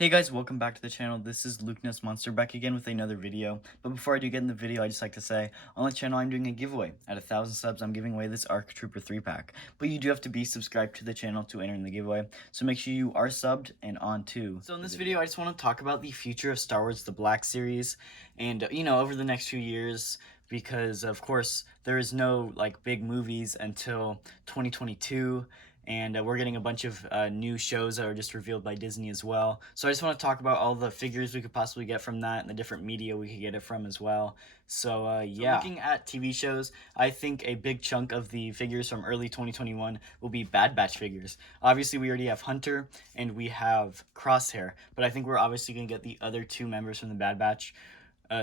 Hey guys, welcome back to the channel. This is Lukeness Monster back again with another video. But before I do get in the video, I just like to say, on the channel I'm doing a giveaway. At 1,000 subs, I'm giving away this ARC Trooper 3-pack. But you do have to be subscribed to the channel to enter in the giveaway, so make sure you are subbed and on to. So in this video, I just want to talk about the future of Star Wars The Black Series, and over the next few years, because of course there is no big movies until 2022. And we're getting a bunch of new shows that are just revealed by Disney as well. So I just want to talk about all the figures we could possibly get from that and the different media we could get it from as well. So yeah. So looking at TV shows, I think a big chunk of the figures from early 2021 will be Bad Batch figures. Obviously, we already have Hunter and we have Crosshair, but I think we're obviously going to get the other two members from the Bad Batch.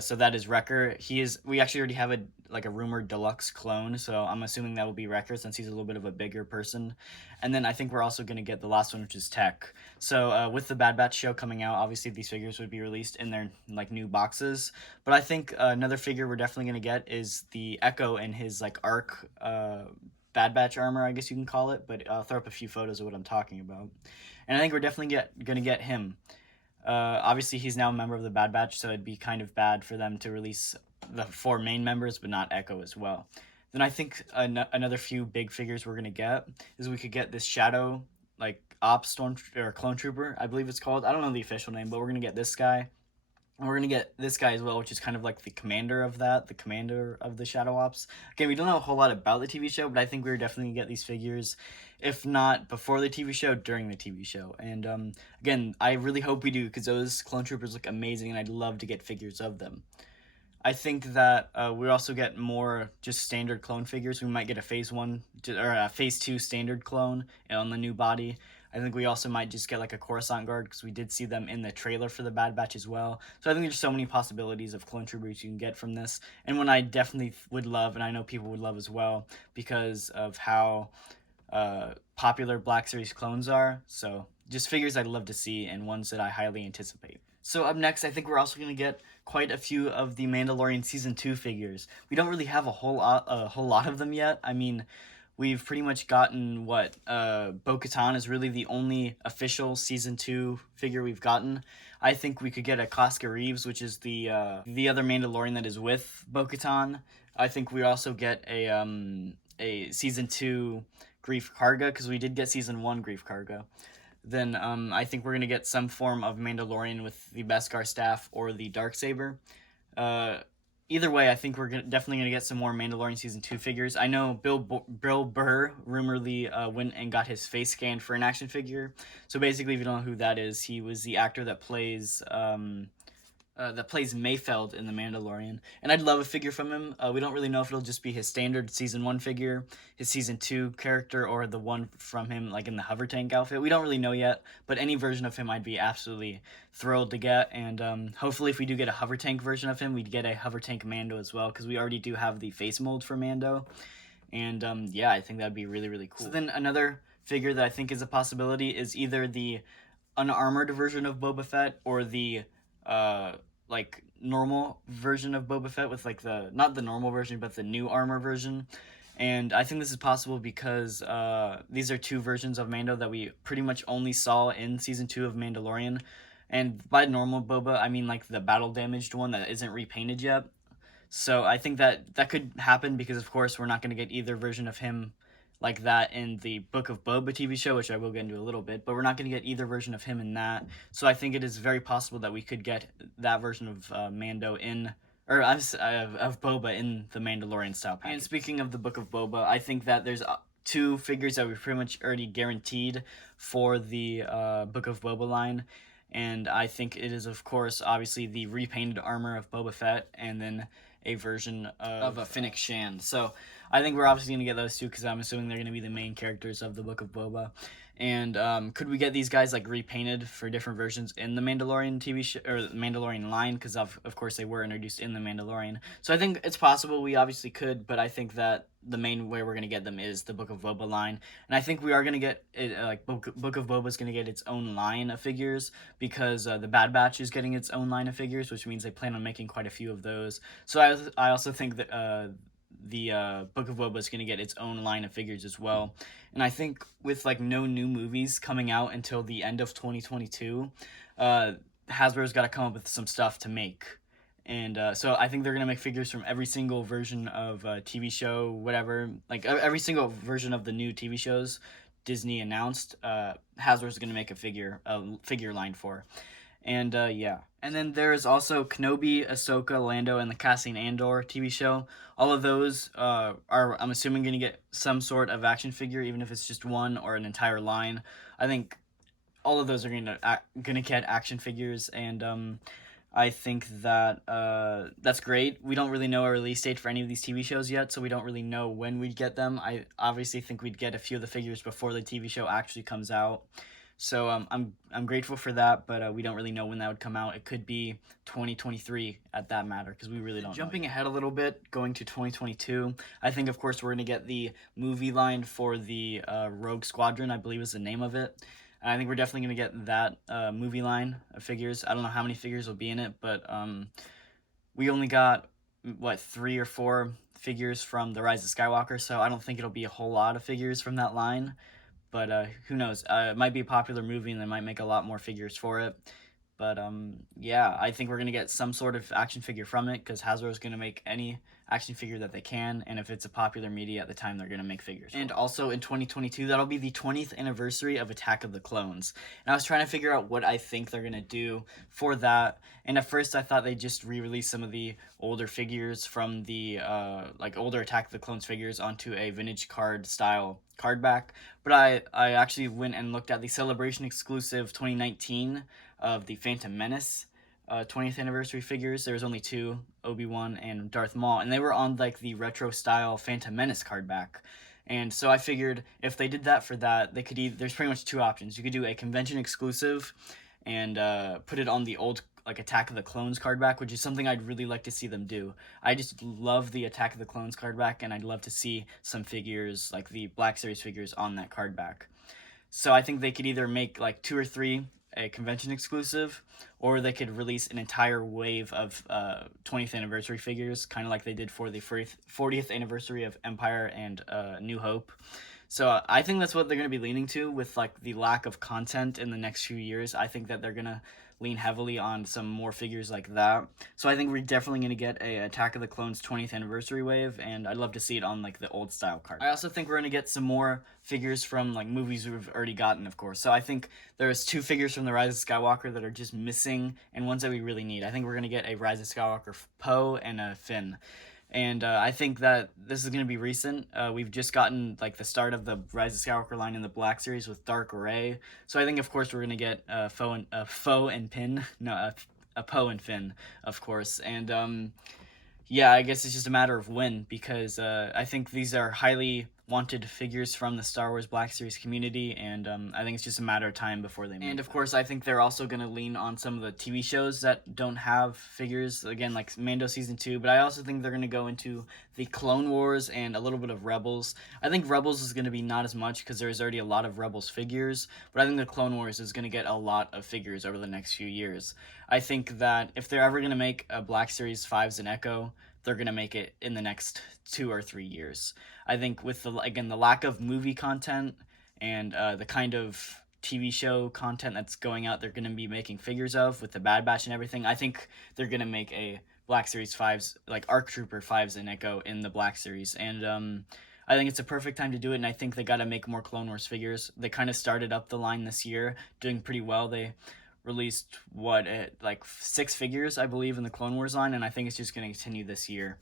So that is Wrecker. We actually already have a rumored deluxe clone, so I'm assuming that will be Wrecker since he's a little bit of a bigger person. And then I think we're also going to get the last one, which is Tech. So with the Bad Batch show coming out, obviously these figures would be released in their new boxes. But I think another figure we're definitely going to get is the Echo in his ARC Bad Batch armor, I guess you can call it. But I'll throw up a few photos of what I'm talking about. And I think we're definitely going to get him. Obviously, he's now a member of the Bad Batch, so it'd be kind of bad for them to release the 4 main members, but not Echo as well. Then I think another few big figures we're going to get is we could get this Shadow, Ops Storm or Clone Trooper, I believe it's called. I don't know the official name, but we're going to get this guy. And we're going to get this guy as well, which is kind of like the commander of the commander of the Shadow Ops. Again, we don't know a whole lot about the TV show, but I think we're definitely going to get these figures, if not before the TV show, during the TV show. And again, I really hope we do, because those Clone Troopers look amazing, and I'd love to get figures of them. I think that we also get more just standard clone figures. We might get a Phase 1 or a Phase 2 standard clone on the new body. I think we also might just get a Coruscant Guard, because we did see them in the trailer for the Bad Batch as well. So I think there's so many possibilities of clone troopers you can get from this. And one I definitely would love, and I know people would love as well, because of how popular Black Series clones are. So just figures I'd love to see, and ones that I highly anticipate. So up next, I think we're also going to get quite a few of the Mandalorian Season 2 figures. We don't really have a whole lot of them yet. I mean, we've pretty much gotten Bo-Katan is really the only official Season 2 figure we've gotten. I think we could get a Koska Reeves, which is the other Mandalorian that is with Bo-Katan. I think we also get a Season 2 Grief Karga, because we did get Season 1 Grief Karga. Then I think we're going to get some form of Mandalorian with the Beskar staff or the Darksaber. Either way, I think we're definitely going to get some more Mandalorian Season 2 figures. I know Bill Burr rumorly went and got his face scanned for an action figure. So basically, if you don't know who that is, he was the actor that plays Mayfeld in The Mandalorian. And I'd love a figure from him. We don't really know if it'll just be his standard Season 1 figure, his Season 2 character, or the one from him in the hover tank outfit. We don't really know yet, but any version of him I'd be absolutely thrilled to get. And hopefully if we do get a hover tank version of him, we'd get a hover tank Mando as well, because we already do have the face mold for Mando. And yeah, I think that'd be really, really cool. So then another figure that I think is a possibility is either the unarmored version of Boba Fett, or the normal version of Boba Fett with not the normal version, but the new armor version. And I think this is possible because these are two versions of Mando that we pretty much only saw in Season 2 of Mandalorian. And by normal Boba, I mean the battle damaged one that isn't repainted yet. So I think that could happen, because of course we're not going to get either version of him like that in the Book of Boba TV show, which I will get into a little bit, but we're not going to get either version of him in that. So I think it is very possible that we could get that version of Mando of Boba in the Mandalorian style package. And speaking of the Book of Boba, I think that there's 2 figures that we've pretty much already guaranteed for the Book of Boba line. And I think it is, of course, obviously the repainted armor of Boba Fett, and then a version of a Finnic Shan. So I think we're obviously going to get those 2, because I'm assuming they're going to be the main characters of the Book of Boba. And could we get these guys repainted for different versions in the Mandalorian TV show, or the Mandalorian line, because of course they were introduced in the Mandalorian. So I think it's possible we obviously could, but I think that the main way we're going to get them is the Book of Boba line. And I think we are going to get it, Book of Boba is going to get its own line of figures, because the Bad Batch is getting its own line of figures, which means they plan on making quite a few of those. So I also think that the Book of Boba is going to get its own line of figures as well. And I think with no new movies coming out until the end of 2022, Hasbro's got to come up with some stuff to make. And so I think they're going to make figures from every single version of TV show, whatever. Like every single version of the new TV shows Disney announced, Hasbro's going to make a figure line for. And yeah. And then there's also Kenobi, Ahsoka, Lando, and the Cassian Andor TV show. All of those are, I'm assuming, going to get some sort of action figure, even if it's just one or an entire line. I think all of those are gonna get action figures, and I think that that's great. We don't really know a release date for any of these TV shows yet, so we don't really know when we'd get them. I obviously think we'd get a few of the figures before the TV show actually comes out. So I'm grateful for that, but we don't really know when that would come out. It could be 2023 at that matter, because we really don't know. Jumping ahead a little bit, going to 2022, I think, of course, we're going to get the movie line for the Rogue Squadron, I believe is the name of it. And I think we're definitely going to get that movie line of figures. I don't know how many figures will be in it, but we only got, 3 or 4 figures from The Rise of Skywalker, so I don't think it'll be a whole lot of figures from that line. But who knows? It might be a popular movie, and they might make a lot more figures for it. But yeah, I think we're going to get some sort of action figure from it, because Hasbro is going to make any action figure that they can, and if it's a popular media at the time, they're going to make figures. And also in 2022, that'll be the 20th anniversary of Attack of the Clones. And I was trying to figure out what I think they're going to do for that. And at first I thought they'd just re-release some of the older figures from the older Attack of the Clones figures onto a vintage card style card back. But I actually went and looked at the Celebration exclusive 2019 of the Phantom Menace 20th anniversary figures. There was only 2, Obi-Wan and Darth Maul, and they were on like the retro style Phantom Menace card back. And so I figured if they did that for that, they could there's pretty much 2 options. You could do a convention exclusive and put it on the old like Attack of the Clones card back, which is something I'd really like to see them do. I just love the Attack of the Clones card back, and I'd love to see some figures like the Black Series figures on that card back. So I think they could either make like 2 or 3 a convention exclusive, or they could release an entire wave of 20th anniversary figures, kind of like they did for the 40th anniversary of Empire and New Hope. So I think that's what they're going to be leaning to with like the lack of content in the next few years. I think that they're going to lean heavily on some more figures like that. So I think we're definitely going to get a Attack of the Clones 20th anniversary wave, and I'd love to see it on like the old style card. I also think we're going to get some more figures from like movies we've already gotten, of course. So I think there's 2 figures from The Rise of Skywalker that are just missing, and ones that we really need. I think we're going to get a Rise of Skywalker Poe and a Finn. And I think that this is going to be recent. We've just gotten like the start of the Rise of Skywalker line in the Black Series with Dark Array. So I think, of course, we're going to get a Poe and Finn, of course. And yeah, I guess it's just a matter of when, because I think these are highly wanted figures from the Star Wars Black Series community, and I think it's just a matter of time before they make And of course, I think they're also going to lean on some of the TV shows that don't have figures, again, like Mando Season 2, but I also think they're going to go into the Clone Wars and a little bit of Rebels. I think Rebels is going to be not as much, because there's already a lot of Rebels figures, but I think the Clone Wars is going to get a lot of figures over the next few years. I think that if they're ever going to make a Black Series 5s and Echo, they're going to make it in the next 2 or 3 years. I think with the lack of movie content and the kind of TV show content that's going out, they're going to be making figures of with the Bad Batch and everything. I think they're going to make a Black Series 5s, like ARC Trooper 5s and Echo in the Black Series. And I think it's a perfect time to do it, and I think they got to make more Clone Wars figures. They kind of started up the line this year, doing pretty well. They released like 6 figures, I believe, in the Clone Wars line, and I think it's just going to continue this year.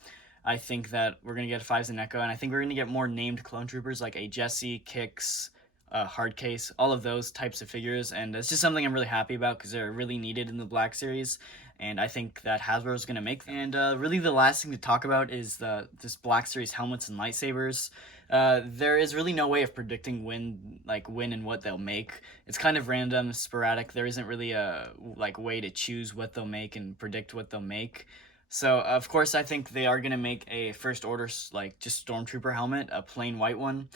I think that we're going to get 5s and Echo, and I think we're going to get more named clone troopers like a Jesse, Kix, Hardcase, all of those types of figures, and it's just something I'm really happy about, because they're really needed in the Black Series, and I think that Hasbro is going to make them. And really the last thing to talk about is this Black Series helmets and lightsabers. There is really no way of predicting when and what they'll make. It's kind of random, sporadic. There isn't really a way to choose what they'll make and predict what they'll make. So of course I think they are gonna make a First Order just Stormtrooper helmet, a plain white one.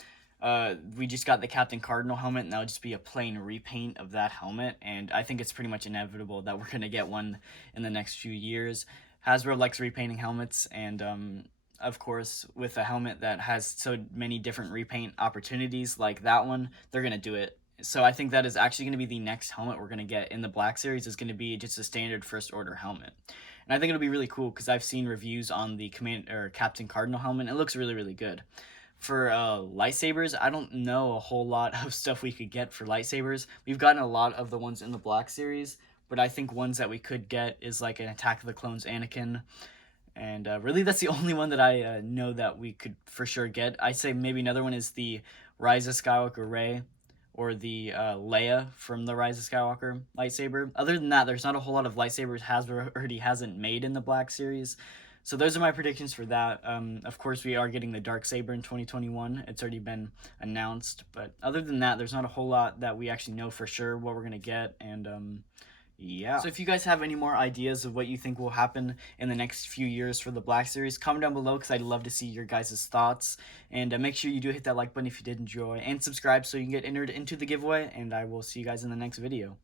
We just got the Captain Cardinal helmet, and that'll just be a plain repaint of that helmet, and I think it's pretty much inevitable that we're gonna get one in the next few years. Hasbro likes repainting helmets, and of course, with a helmet that has so many different repaint opportunities like that one, they're going to do it. So I think that is actually going to be the next helmet we're going to get in the Black Series, is going to be just a standard First Order helmet. And I think it'll be really cool because I've seen reviews on the Command or Captain Cardinal helmet, and it looks really, really good. For lightsabers, I don't know a whole lot of stuff we could get for lightsabers. We've gotten a lot of the ones in the Black Series, but I think ones that we could get is like an Attack of the Clones Anakin. And really, that's the only one that I know that we could for sure get. I'd say maybe another one is the Rise of Skywalker Rey, or the Leia from the Rise of Skywalker lightsaber. Other than that, there's not a whole lot of lightsabers Hasbro already hasn't made in the Black Series. So those are my predictions for that. Of course, we are getting the Darksaber in 2021. It's already been announced. But other than that, there's not a whole lot that we actually know for sure what we're going to get. And yeah. So if you guys have any more ideas of what you think will happen in the next few years for the Black Series, comment down below because I'd love to see your guys' thoughts. And make sure you do hit that like button if you did enjoy, and subscribe so you can get entered into the giveaway. And I will see you guys in the next video.